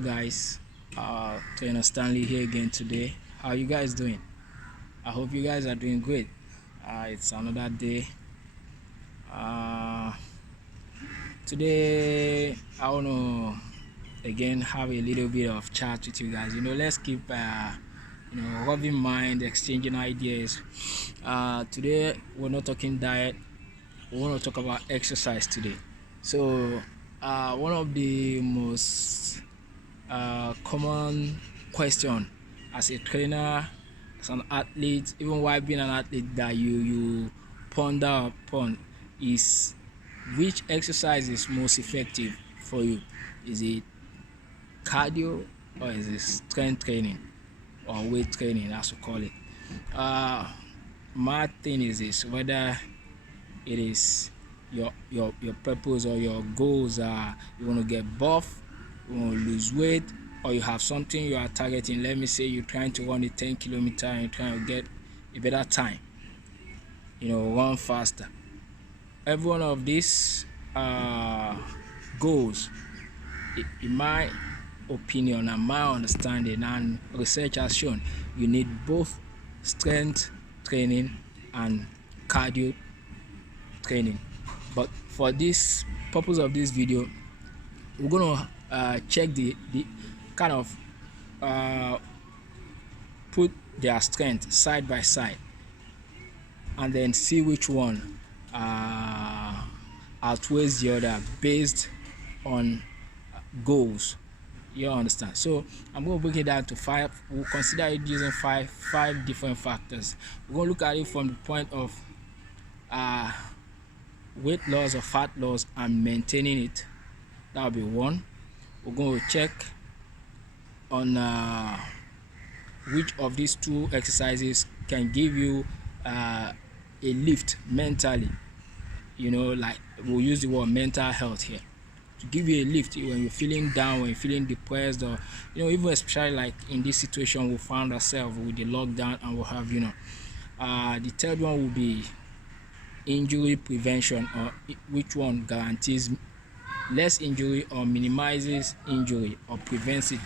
Hello guys, Trainer Stanley here again today. How you guys doing? I hope you guys are doing great. It's another day. Uh, Today I want to again have a little bit of chat with you guys. Let's keep rubbing mind, exchanging ideas. Today we're not talking diet. We want to talk about exercise today. So one of the most common question as a trainer, as an athlete, even while being an athlete, that you ponder upon is which exercise is most effective for you. Is it cardio or is it strength training or weight training, as we call it? My thing is this: whether it is your purpose or your goals are you want to get buff, you want to lose weight, or you have something you are targeting. Let me say you're trying to run a 10 kilometer and you're trying to get a better time, run faster. Every one of these goals, in my opinion and my understanding and research has shown, you need both strength training and cardio training. But for this purpose of this video, we're gonna check the kind of put their strength side by side and then see which one outweighs the other based on goals. You understand? So I'm going to break it down to five. We'll consider it using five different factors. We're going to look at it from the point of weight loss or fat loss and maintaining it. That'll be one. We're going to check on which of these two exercises can give you a lift mentally. Like we'll use the word mental health here, to give you a lift when you're feeling down, when you're feeling depressed, or even especially like in this situation we found ourselves with the lockdown and what have you. The third one will be injury prevention, or which one guarantees less injury or minimizes injury or prevents it.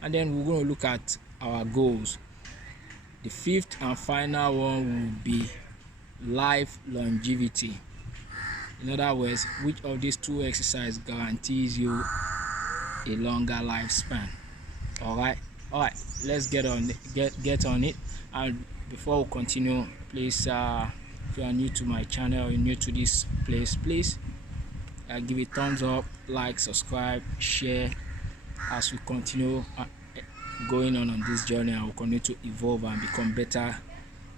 And then we're going to look at our goals. The fifth and final one will be life longevity. In other words, which of these two exercises guarantees you a longer lifespan? All right, let's get on it. And before we continue, please, if you are new to my channel or you're new to this place, please give it thumbs up, like, subscribe, share, as we continue going on this journey, and we'll continue to evolve and become better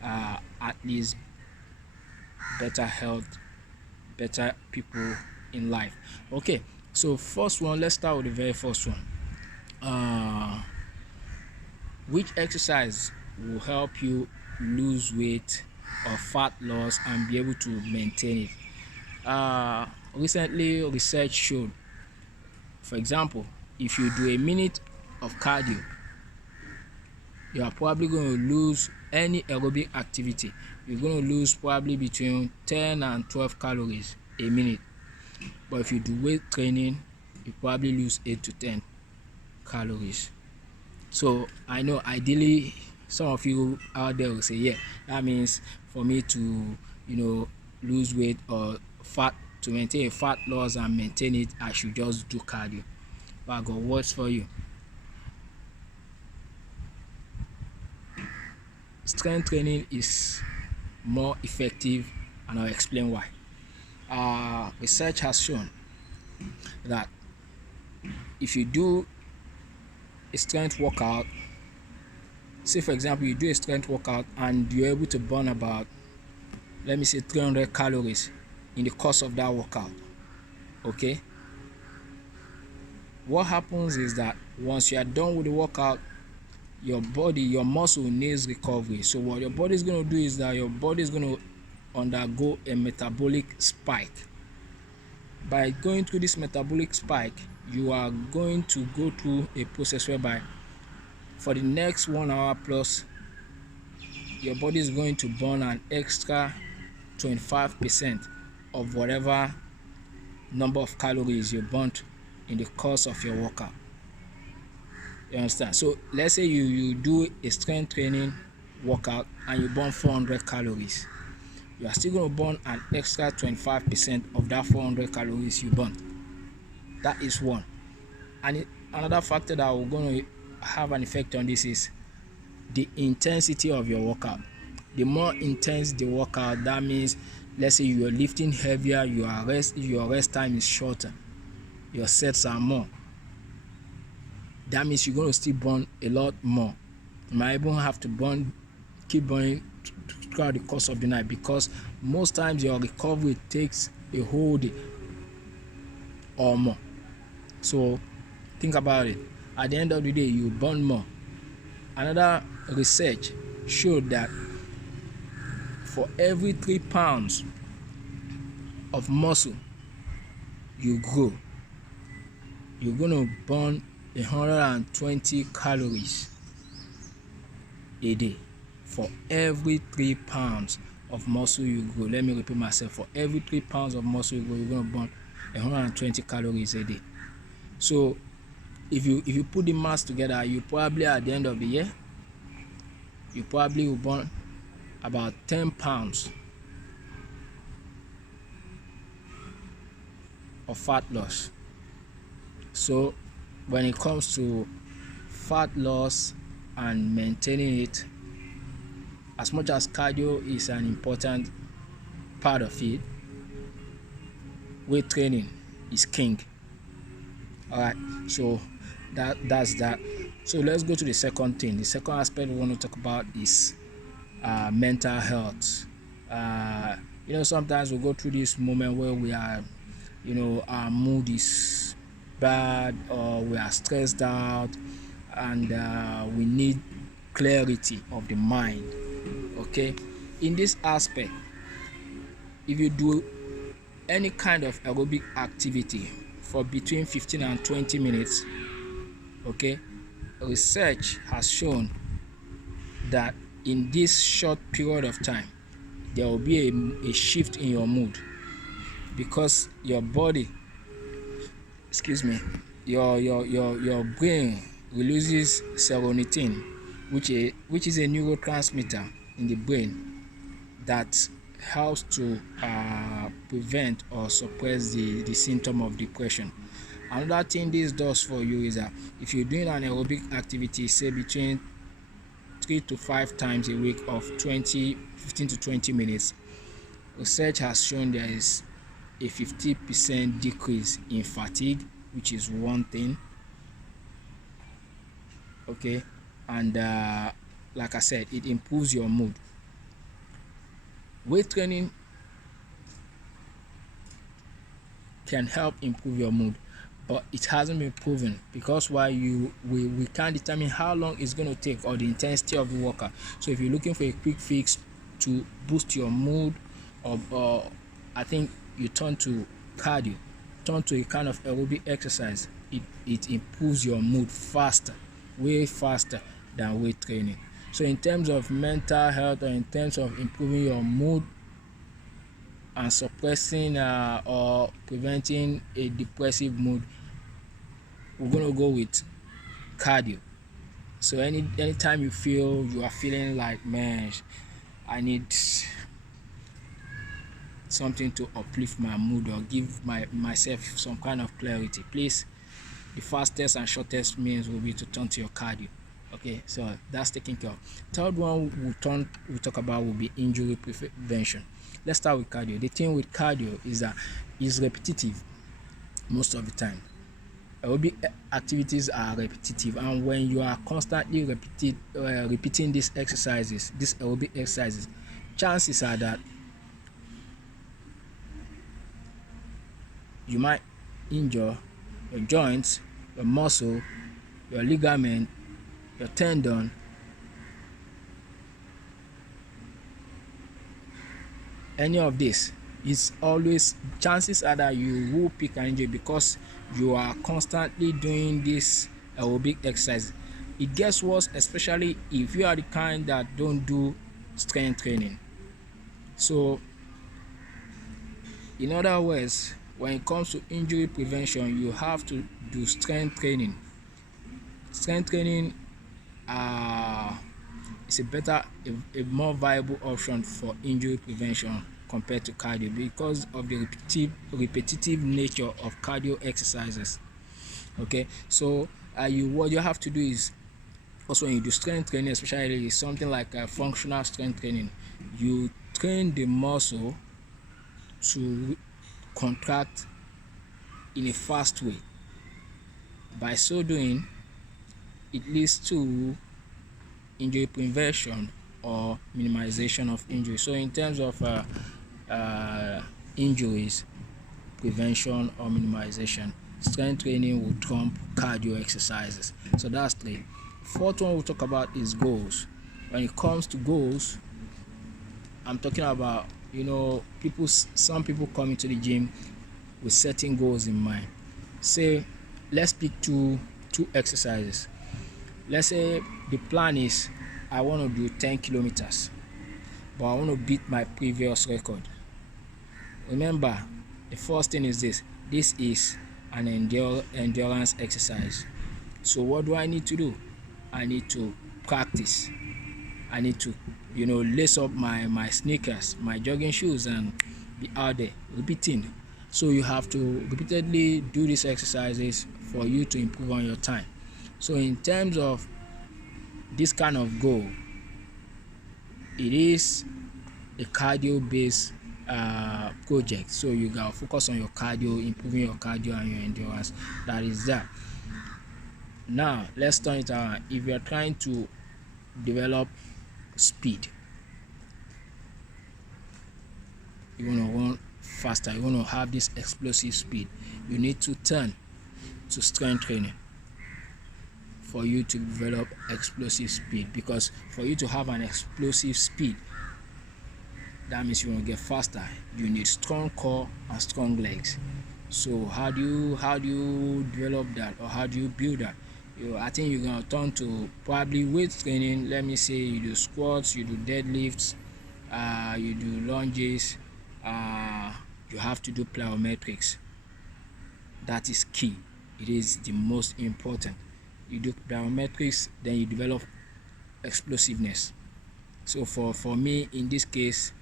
athletes, better health, better people in life. Okay, so first one, let's start with the very first one. Which exercise will help you lose weight or fat loss and be able to maintain it? Recently research showed, for example, if you do a minute of cardio, you are probably going to lose any aerobic activity. You're going to lose probably between 10 and 12 calories a minute. But if you do weight training, you probably lose 8 to 10 calories. So I know ideally some of you out there will say, yeah, that means for me to lose weight or fat, to maintain a fat loss and maintain it, I should just do cardio. But I got words for you. Strength training is more effective, and I'll explain why. Research has shown that if you do a strength workout, say for example you do a strength workout and you're able to burn about, let me say, 300 calories in the course of that workout, okay, what happens is that once you are done with the workout, your body, your muscle needs recovery. So what your body is going to do is that your body is going to undergo a metabolic spike. By going through this metabolic spike, you are going to go through a process whereby for the next 1 hour plus, your body is going to burn an extra 25% of whatever number of calories you burnt in the course of your workout. You understand? So let's say you do a strength training workout and you burn 400 calories. You are still going to burn an extra 25% of that 400 calories you burn. That is one. And another factor that we're going to have an effect on this is the intensity of your workout. The more intense the workout, that means, let's say you are lifting heavier, your rest time is shorter, your sets are more. That means you're going to still burn a lot more. You might even have to keep burning throughout the course of the night, because most times your recovery takes a whole day or more. So think about it. At the end of the day, you burn more. Another research showed that for every 3 pounds of muscle you grow, you're going to burn 120 calories a day. For every 3 pounds of muscle you grow, let me repeat myself, for every 3 pounds of muscle you grow, you're going to burn 120 calories a day. So if you put the mass together, you probably, at the end of the year, you probably will burn about 10 pounds of fat loss. So when it comes to fat loss and maintaining it, as much as cardio is an important part of it, weight training is king. All right, so that's that. So let's go to the second thing. The second aspect we want to talk about is mental health. Sometimes we go through this moment where we are, our mood is bad, or we are stressed out, and we need clarity of the mind. Okay, in this aspect, if you do any kind of aerobic activity for between 15 and 20 minutes, okay, research has shown that in this short period of time there will be a shift in your mood, because your body, your brain releases serotonin, which is a neurotransmitter in the brain that helps to prevent or suppress the symptom of depression. Another thing this does for you is that if you're doing an aerobic activity, say between 3 to 5 times a week of 15 to 20 minutes, research has shown there is a 50% decrease in fatigue, which is one thing. Okay, and like I said, it improves your mood. Weight training can help improve your mood, but it hasn't been proven, because we can't determine how long it's going to take or the intensity of the workout. So if you're looking for a quick fix to boost your mood, or I think you turn to cardio, turn to a kind of aerobic exercise. It improves your mood faster, way faster than weight training. So in terms of mental health, or in terms of improving your mood and suppressing or preventing a depressive mood, we're going to go with cardio. So anytime you feel you are feeling like, man, I need something to uplift my mood or give myself some kind of clarity, please, the fastest and shortest means will be to turn to your cardio. Okay, so that's taken care of. Third one we'll talk about will be injury prevention. Let's start with cardio. The thing with cardio is that it's repetitive most of the time. Aerobic activities are repetitive, and when you are constantly repeating these aerobic exercises, chances are that you might injure your joints, your muscle, your ligament, your tendon. Any of this is always, chances are that you will pick an injury, because you are constantly doing this aerobic exercise. It gets worse, especially if you are the kind that don't do strength training. So in other words, when it comes to injury prevention, you have to do strength training. strength training is a more viable option for injury prevention compared to cardio because of the repetitive nature of cardio exercises. Okay, so what you have to do is also when you do strength training, especially something like functional strength training, you train the muscle to contract in a fast way. By so doing, it leads to injury prevention or minimization of injury. So in terms of injuries prevention or minimization, strength training will trump cardio exercises. So that's three. Fourth one we'll talk about is goals. When it comes to goals, I'm talking about, some people come into the gym with setting goals in mind. Say, let's pick two exercises. Let's say the plan is I want to do 10 kilometers, but I want to beat my previous record. Remember, the first thing is this is an endurance exercise. So what do I need to do? I need to practice. I need to lace up my sneakers, my jogging shoes, and be out there repeating. So you have to repeatedly do these exercises for you to improve on your time. So in terms of this kind of goal, it is a cardio based project. So you gotta focus on your cardio, improving your cardio and your endurance. That is that. Now let's turn it around. If you're trying to develop speed, you want to run faster, you want to have this explosive speed, you need to turn to strength training for you to develop explosive speed. Because for you to have an explosive speed, that means you want to get faster. You need strong core and strong legs. So how do you develop that, or how do you build that? I think you're gonna turn to probably weight training. Let me say you do squats, you do deadlifts, you do lunges, you have to do plyometrics. That is key. It is the most important. You do plyometrics, then you develop explosiveness. So for me, in this case,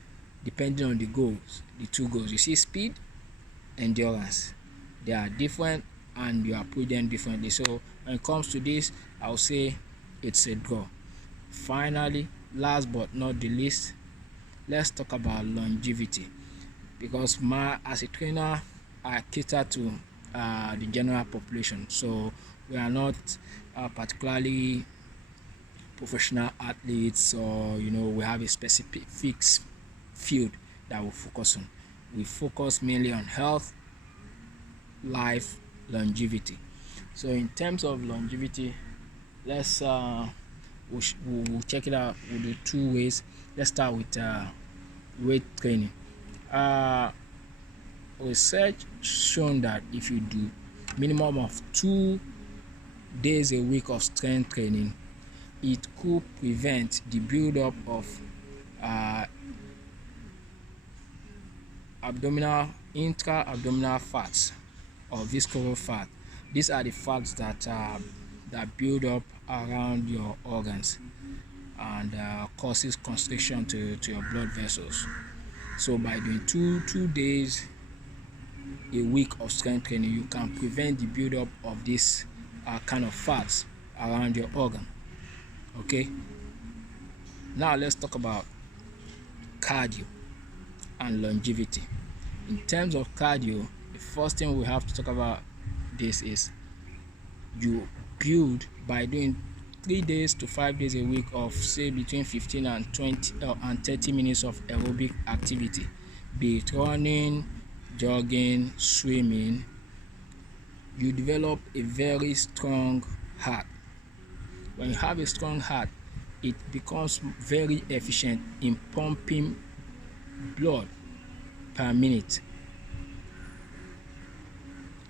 depending on the goals, the two goals, you see, speed, endurance, they are different and you approach them differently. So when it comes to this, I'll say it's a draw. Finally, last but not the least, let's talk about longevity. Because as a trainer, I cater to the general population. So we are not particularly professional athletes, or we have a specific fixed field that we focus on. We focus mainly on health, life, longevity. So in terms of longevity, let's we'll check it out. We'll do two ways. Let's start with weight training. Research shown that if you do minimum of 2 days a week of strength training, it could prevent the buildup of intra-abdominal fats or visceral fat. These are the fats that build up around your organs and causes constriction to your blood vessels. So by doing two days a week of strength training, you can prevent the buildup of this kind of fats around your organ. Okay, now let's talk about cardio and longevity. In terms of cardio, the first thing we have to talk about this is you build by doing 3 days to 5 days a week of, say, between 15 and 20 and 30 minutes of aerobic activity, be it running, jogging, swimming. You develop a very strong heart. When you have a strong heart, it becomes very efficient in pumping blood per minute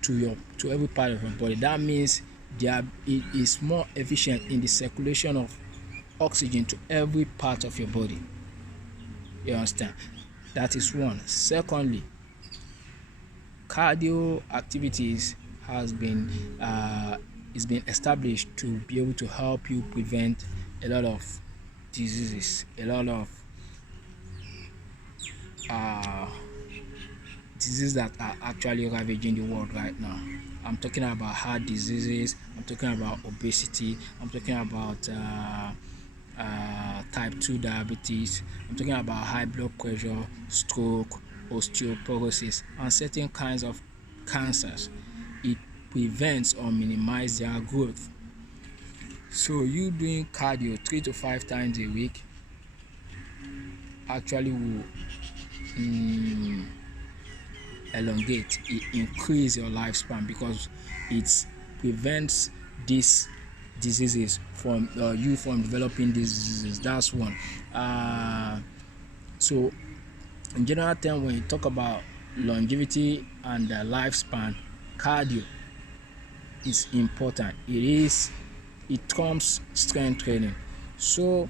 to every part of your body. That means it is more efficient in the circulation of oxygen to every part of your body. You understand? That is one. Secondly, cardio activities has been it's been established to be able to help you prevent a lot of diseases, a lot of uh, diseases that are actually ravaging the world right now. I'm talking about heart diseases, I'm talking about obesity, I'm talking about type 2 diabetes, I'm talking about high blood pressure, stroke, osteoporosis, and certain kinds of cancers. It prevents or minimizes their growth. So you doing cardio 3 to 5 times a week actually will elongate, it increase your lifespan because it prevents these diseases from you from developing these diseases. That's one. So in general term, when you talk about longevity and lifespan, cardio is important. It comes strength training. So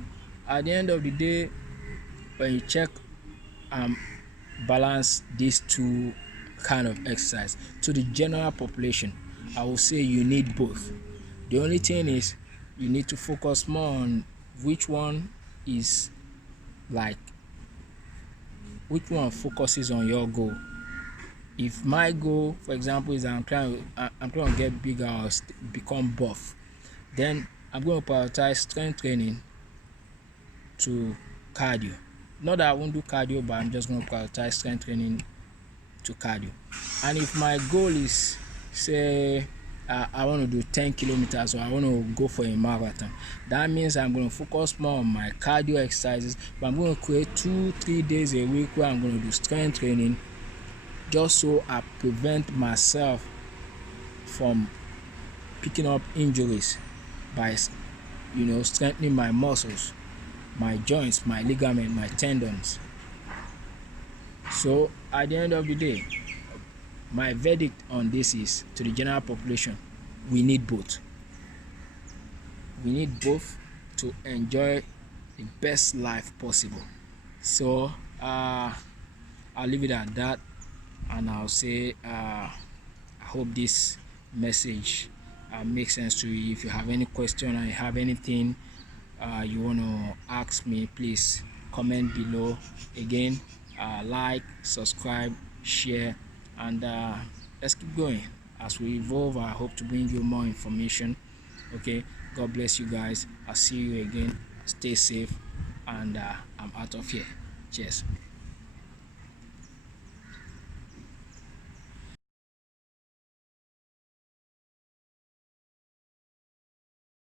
at the end of the day, when you check balance these two kind of exercise to the general population, I will say you need both. The only thing is you need to focus more on which one is like which one focuses on your goal. If my goal, for example, is I'm trying to get bigger or become buff, then I'm going to prioritize strength training to cardio. Not that I won't do cardio, but I'm just going to prioritize strength training to cardio. And if my goal is, say, I want to do 10 kilometers or I want to go for a marathon, that means I'm going to focus more on my cardio exercises, but I'm going to create 2-3 days a week where I'm going to do strength training, just so I prevent myself from picking up injuries by strengthening my muscles, my joints, my ligament, my tendons. So at the end of the day, my verdict on this is, to the general population, we need both. We need both to enjoy the best life possible. So I'll leave it at that, and I'll say I hope this message makes sense to you. If you have any question or you have anything you want to ask me, please comment below. Again, like, subscribe, share, and let's keep going. As we evolve, I hope to bring you more information. Okay, God bless you guys. I'll see you again. Stay safe, and I'm out of here. Cheers.